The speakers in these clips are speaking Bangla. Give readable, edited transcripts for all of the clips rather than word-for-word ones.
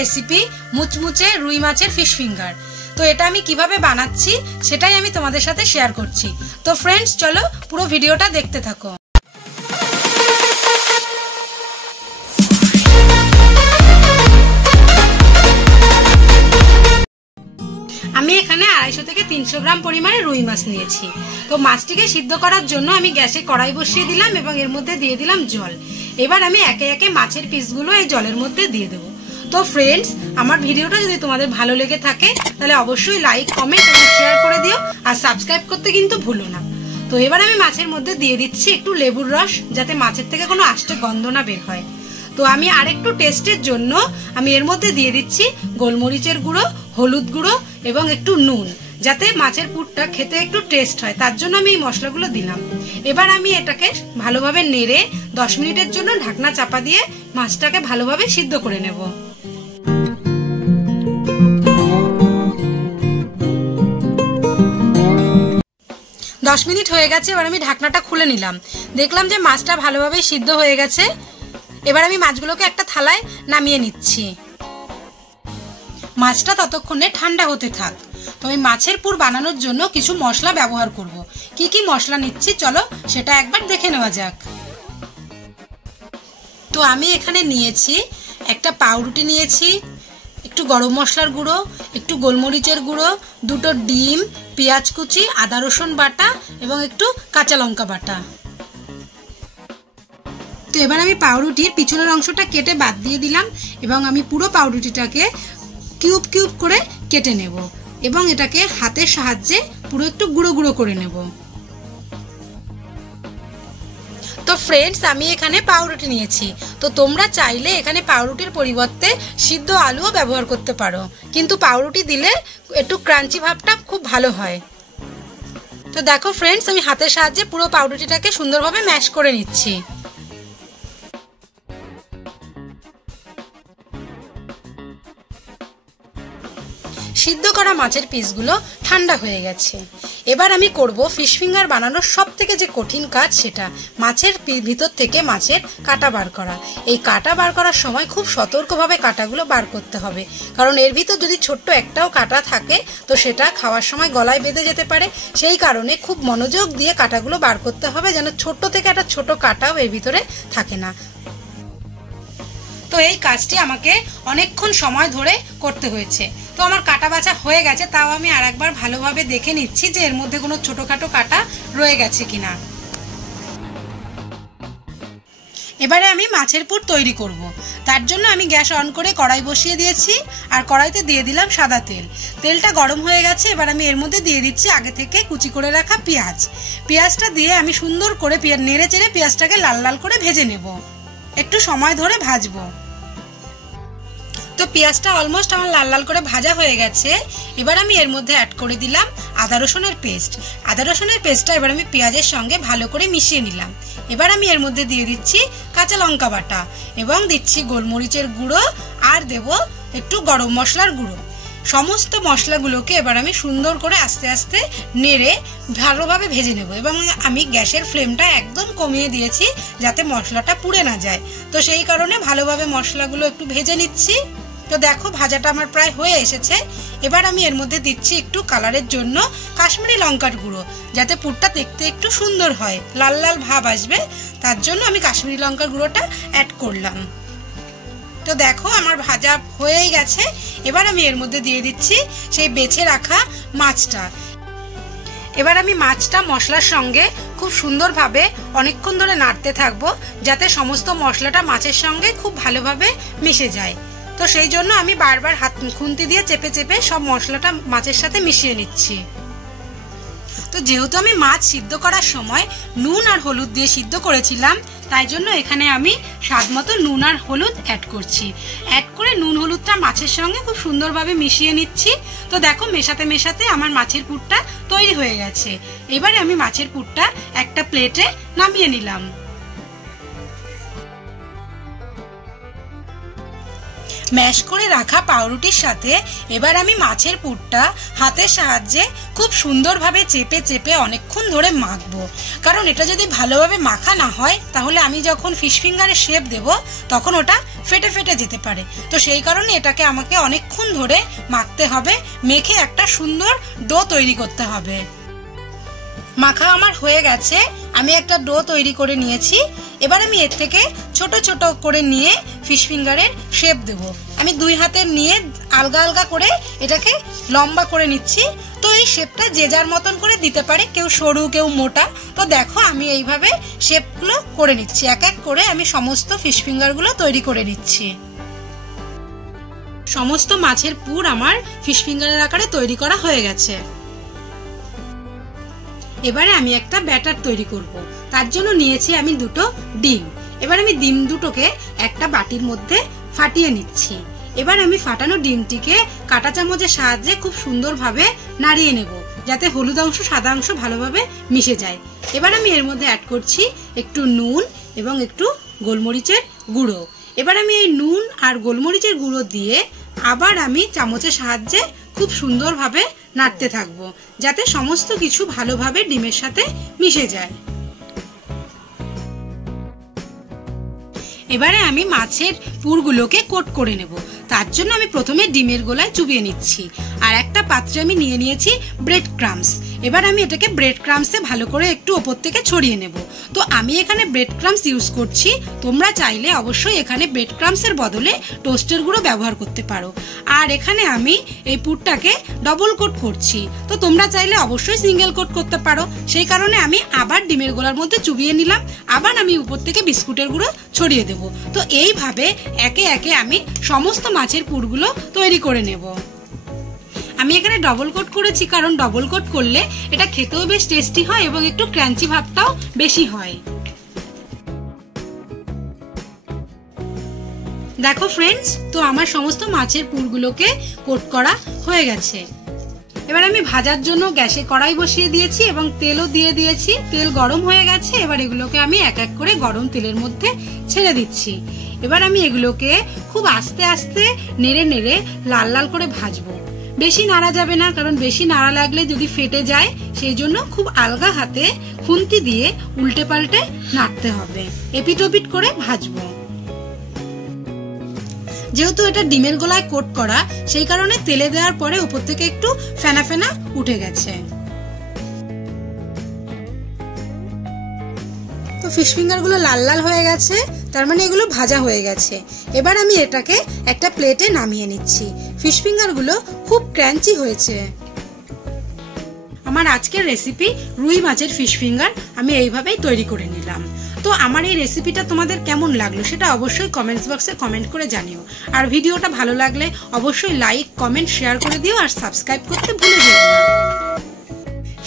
রেসিপি মুচমুচে রুই মাছের ফিশ ফিঙ্গার। তো এটা আমি কিভাবে বানাচ্ছি সেটাই আমি তোমাদের সাথে শেয়ার করছি। তো ফ্রেন্ডস, চলো পুরো ভিডিওটা দেখতে থাকো। আমি এখানে 250 থেকে 300 গ্রাম পরিমাণে রুই মাছ নিয়েছি। তো মাছটিকে সিদ্ধ করার জন্য আমি গ্যাসে কড়াই বসিয়ে দিলাম এবং এর মধ্যে দিয়ে দিলাম জল। এবার আমি একে একে মাছের পিসগুলো এই জলের মধ্যে দিয়ে দেবো। তো ফ্রেন্ডস, আমার ভিডিওটা যদি তোমাদের ভালো লেগে থাকে তাহলে অবশ্যই লাইক, কমেন্ট এবং শেয়ার করে দিও, আর সাবস্ক্রাইব করতে কিন্তু ভুলো না। তো এবার আমি মাছের মধ্যে দিয়ে দিচ্ছি একটু লেবুর রস, যাতে মাছের থেকে কোনো আষ্টে গন্ধ না বের হয়। তো আমি আরেকটু টেস্টের জন্য আমি এর মধ্যে দিয়ে দিচ্ছি গোলমরিচের গুঁড়ো, হলুদ গুঁড়ো এবং একটু নুন, যাতে মাছের পুরটা খেতে একটু টেস্ট হয়, তার জন্য আমি এই মশলাগুলো দিলাম। এবার আমি এটাকে ভালোভাবে নেড়ে 10 মিনিটের জন্য ঢাকনা চাপা দিয়ে মাছটাকে ভালোভাবে সিদ্ধ করে নেব। দশ মিনিট হয়ে গেছে। এবার আমি ঢাকনাটা খুলে নিলাম, দেখলাম যে মাছটা ভালোভাবে সিদ্ধ হয়ে গেছে। এবার আমি মাছগুলোকে একটা থালায় নামিয়ে নিচ্ছি। মাছটা ততক্ষণে ঠান্ডা হতে থাক। তো আমি মাছের পুর বানানোর জন্য কিছু মশলা ব্যবহার করব। কি কি মশলা নিচ্ছি চলো সেটা একবার দেখে নেওয়া যাক। তো আমি এখানে নিয়েছি একটা পাউরুটি নিয়েছি, একটু গরম মশলার গুঁড়ো, একটু গোলমরিচের গুঁড়ো, 2টো ডিম, পেঁয়াজ কুচি, আদা রসুন বাটা এবং একটু কাঁচা লঙ্কা বাটা। তো এবার আমি পাউরুটির পিছনের অংশটা কেটে বাদ দিয়ে দিলাম এবং আমি পুরো পাউরুটিটাকে কিউব কিউব করে কেটে নেব এবং এটাকে হাতের সাহায্যে পুরো একটু গুঁড়ো গুঁড়ো করে নেব। তো ফ্রেন্ডস, আমি এখানে পাউরুটি নিয়েছি। তো তোমরা চাইলে এখানে পাউরুটির পরিবর্তে সিদ্ধ আলুও ব্যবহার করতে পারো, কিন্তু পাউরুটি দিলে একটু ক্রাঞ্চি ভাবটা খুব ভালো হয়। তো দেখো ফ্রেন্ডস, আমি হাতের সাহায্যে পুরো পাউরুটিটাকে সুন্দরভাবে ম্যাশ করে নিচ্ছি। সিদ্ধ করা মাছের পিসগুলো ঠান্ডা হয়ে গেছে। এবার আমি করব ফিশ ফিঙ্গার বানানোর সব থেকে যে কঠিন কাজ, সেটা মাছের ভিতর থেকে মাছের কাঁটা বার করা। এই কাঁটা বার করার সময় খুব সতর্কভাবে কাঁটাগুলো বার করতে হবে, কারণ এর ভিতর যদি ছোট্ট একটাও কাঁটা থাকে তো সেটা খাওয়ার সময় গলায় বেঁধে যেতে পারে। সেই কারণে খুব মনোযোগ দিয়ে কাঁটাগুলো বার করতে হবে, যেন ছোট্ট থেকে একটা ছোট কাঁটাও এর ভিতরে থাকে না। তো এই কাজটি আমাকে অনেকক্ষণ সময় ধরে করতে হয়েছে। তো আমার কাটা বাছা হয়ে গেছে, তাও আমি আরেকবার ভালোভাবে দেখে নিচ্ছি যে এর মধ্যে কোনো ছোটখাটো কাটা রয়ে গেছে কিনা। এবারে আমি মাছের পুর তৈরি করব। তার জন্য আমি গ্যাস অন করে কড়াই বসিয়ে দিয়েছি আর কড়াইতে দিয়ে দিলাম সাদা তেল। তেলটা গরম হয়ে গেছে। এবার আমি এর মধ্যে দিয়ে দিচ্ছি আগে থেকে কুচি করে রাখা পেঁয়াজ। পেঁয়াজটা দিয়ে আমি সুন্দর করে নেড়ে চেড়ে পেঁয়াজটাকে লাল লাল করে ভেজে নেব, একটু সময় ধরে ভাজবো। তো পেঁয়াজটা অলমোস্ট আমার লাল লাল করে ভাজা হয়ে গেছে। এবার আমি এর মধ্যে অ্যাড করে দিলাম আদা রসুনের পেস্ট। আদা রসুনের পেস্টটা এবার আমি পেঁয়াজের সঙ্গে ভালো করে মিশিয়ে নিলাম। এবার আমি এর মধ্যে দিয়ে দিচ্ছি কাঁচা লঙ্কা বাটা এবং দিচ্ছি গোলমরিচের গুঁড়ো আর দেব একটু গরম মশলার গুঁড়ো। সমস্ত মশলাগুলোকে এবার আমি সুন্দর করে আস্তে আস্তে নেড়ে ভালোভাবে ভেজে নেব এবং আমি গ্যাসের ফ্লেমটা একদম কমিয়ে দিয়েছি যাতে মশলাটা পুড়ে না যায়। তো সেই কারণে ভালোভাবে মশলাগুলো একটু ভেজে নিচ্ছি। তো দেখো ভাজাটা আমার প্রায় হয়ে এসেছে। এবার আমি এর মধ্যে দিচ্ছি একটু কালারের জন্য কাশ্মীরি লঙ্কার গুঁড়ো, যাতে পুরটা দেখতে একটু সুন্দর হয়, লাল লাল ভাব আসবে, তার জন্য আমি কাশ্মীরি লঙ্কার গুঁড়োটা অ্যাড করলাম। তো দেখো আমার ভাজা হয়েই গেছে। এবার আমি এর মধ্যে দিয়ে দিচ্ছি সেই বেছে রাখা মাছটা। এবার আমি মাছটা মশলার সঙ্গে খুব সুন্দরভাবে অনেকক্ষণ ধরে নাড়তে থাকবো, যাতে সমস্ত মশলাটা মাছের সঙ্গে খুব ভালোভাবে মিশে যায়। তো সেই জন্য আমি বারবার খুন্তি দিয়ে চেপে চেপে সব মশলাটা মাছের সাথে মিশিয়ে নিচ্ছি। তো যেহেতু আমি মাছ সিদ্ধ করার সময় নুন আর হলুদ দিয়ে সিদ্ধ করেছিলাম, তাই জন্য এখানে আমি স্বাদ মতো নুন আর হলুদ অ্যাড করছি। অ্যাড করে নুন হলুদটা মাছের সঙ্গে খুব সুন্দরভাবে মিশিয়ে নিচ্ছি। তো দেখো মেশাতে মেশাতে আমার মাছের পুরটা তৈরি হয়ে গেছে। এবারে আমি মাছের পুরটা একটা প্লেটে নামিয়ে নিলাম। ম্যাশ করে রাখা পাউরুটির সাথে এবার আমি মাছের পুরটা হাতের সাহায্যে খুব সুন্দরভাবে চেপে চেপে অনেকক্ষণ ধরে মাখবো। কারণ এটা যদি ভালোভাবে মাখা না হয় তাহলে আমি যখন ফিশ ফিঙ্গারের শেপ দেব তখন ওটা ফেটে ফেটে যেতে পারে। তো সেই কারণে এটাকে আমাকে অনেকক্ষণ ধরে মাখতে হবে, মেখে একটা সুন্দর ডো তৈরি করতে হবে। মাখা আমার হয়ে গেছে, আমি একটা ডো তৈরি করে নিয়েছি। এবার আমি এর থেকে ছোট ছোট করে নিয়ে ফিশ ফিঙ্গারের শেপ দেব। আমি দুই হাতের নিয়ে আলগা আলগা করে এটাকে লম্বা করে নিচ্ছি। তো এই শেপটা যে যার মতন করে দিতে পারে, কেউ সরু কেউ মোটা। তো দেখো আমি এইভাবে শেপগুলো করে নিচ্ছি, এক এক করে আমি সমস্ত ফিশ ফিঙ্গারগুলো তৈরি করে নিচ্ছি। সমস্ত মাছের পুর আমার ফিশ ফিঙ্গারের আকারে তৈরি করা হয়ে গেছে। এবারে আমি একটা ব্যাটার তৈরি করব। তার জন্য নিয়েছি আমি দুটো ডিম। এবার আমি ডিম দুটোকে একটা বাটির মধ্যে ফাটিয়ে নিচ্ছি। এবার আমি ফাটানো ডিমটিকে কাঁটা চামচের সাহায্যে খুব সুন্দরভাবে নাড়িয়ে নেব, যাতে হলুদ অংশ সাদা অংশ ভালোভাবে মিশে যায়। এবার আমি এর মধ্যে অ্যাড করছি একটু নুন এবং একটু গোলমরিচের গুঁড়ো। এবার আমি এই নুন আর গোলমরিচের গুঁড়ো দিয়ে আবার আমি চামচের সাহায্যে খুব সুন্দরভাবে নাড়তে থাকবো, যাতে সমস্ত কিছু ভালোভাবে ডিমের সাথে মিশে যায়। এবারে আমি মাছের পুরগুলোকে কোট করে নেব। তার জন্য আমি প্রথমে ডিমের গোলায় চুবিয়ে নিচ্ছি, আর একটা পাত্রে আমি নিয়ে নিয়েছি ব্রেড ক্রাম্বস। এবার আমি এটাকে ব্রেড ক্রাম্বসে ভালো করে একটু ওপর থেকে ছড়িয়ে নেব। তো আমি এখানে ব্রেড ক্রাম্বস ইউজ করছি, তোমরা চাইলে অবশ্যই এখানে ব্রেড ক্রাম্বসের বদলে টোস্টের গুঁড়ো ব্যবহার করতে পারো। আর এখানে আমি এই পুরটাকে ডবল কোট করছি, তো তোমরা চাইলে অবশ্যই সিঙ্গেল কোট করতে পারো। সেই কারণে আমি আবার ডিমের গোলার মধ্যে চুবিয়ে নিলাম, আবার আমি উপর থেকে বিস্কুটের গুঁড়ো ছড়িয়ে দেব। তো এইভাবে একে একে আমি সমস্ত মাছের পুরগুলো তৈরি করে নেব। আমি এখানে ডবল কোট করেছি, কারণ ডবল কোট করলে এটা খেতেও বেশ টেস্টি হয় এবং একটু ক্রাঞ্চি ভাবটাও বেশি হয়। দেখো ফ্রেন্ডস, তো আমার সমস্ত মাছের পুরগুলোকে কোট করা হয়ে গেছে। এবার আমি ভাজার জন্য গ্যাসে কড়াই বসিয়ে দিয়েছি এবং তেলও দিয়ে দিয়েছি। তেল গরম হয়ে গেছে, এবার এগুলোকে আমি এক এক করে গরম তেলের মধ্যে ছেড়ে দিচ্ছি। এবার আমি এগুলোকে খুব আস্তে আস্তে নেড়ে নেড়ে লাল লাল করে ভাজবো। বেশি নাড়া যাবে না, কারণ বেশি নাড়া লাগলে যদি ফেটে যায়, সেই জন্য খুব আলগা হাতে খুন্তি দিয়ে উল্টে পাল্টে নাড়তে হবে, এপিট ওপিট করে ভাজবো। যেহেতু এটা ডিমের গোলায় কোট করা, সেই কারণে তেলে দেওয়ার পরে উপর থেকে একটু ফেনা ফেনা উঠে গেছে। তো ফিশ ফিঙ্গার গুলো লাল লাল হয়ে গেছে, তার মানে এগুলো ভাজা হয়ে গেছে। এবার আমি এটাকে একটা প্লেটে নামিয়ে নিচ্ছি। ফিশ ফিঙ্গার গুলো খুব ক্রাঞ্চি হয়েছে। আমার আজকের রেসিপি রুই মাছের ফিশ ফিঙ্গার আমি এইভাবেই তৈরি করে নিলাম। তো আমার এই রেসিপিটা তোমাদের কেমন লাগলো সেটা অবশ্যই কমেন্টস বক্সে কমেন্ট করে জানিও। আর ভিডিওটা ভালো লাগলে অবশ্যই লাইক, কমেন্ট, শেয়ার করে দিও, আর সাবস্ক্রাইব করতে ভুলে যেও না।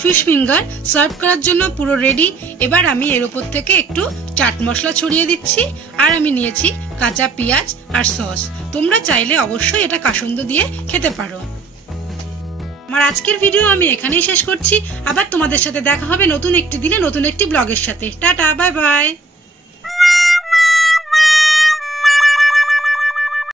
ফিশ ফিঙ্গার সার্ভ করার জন্য পুরো রেডি। এবার আমি এর উপর থেকে একটু চাট মশলা ছড়িয়ে দিচ্ছি, আর আমি নিয়েছি কাঁচা পেঁয়াজ আর সস। তোমরা চাইলে অবশ্যই এটা কাসুন্দ দিয়ে খেতে পারো। আমার আজকের ভিডিও আমি এখানেই শেষ করছি। আবার তোমাদের সাথে দেখা হবে নতুন একটি দিনে নতুন একটি ব্লগের সাথে। Tata, bye bye.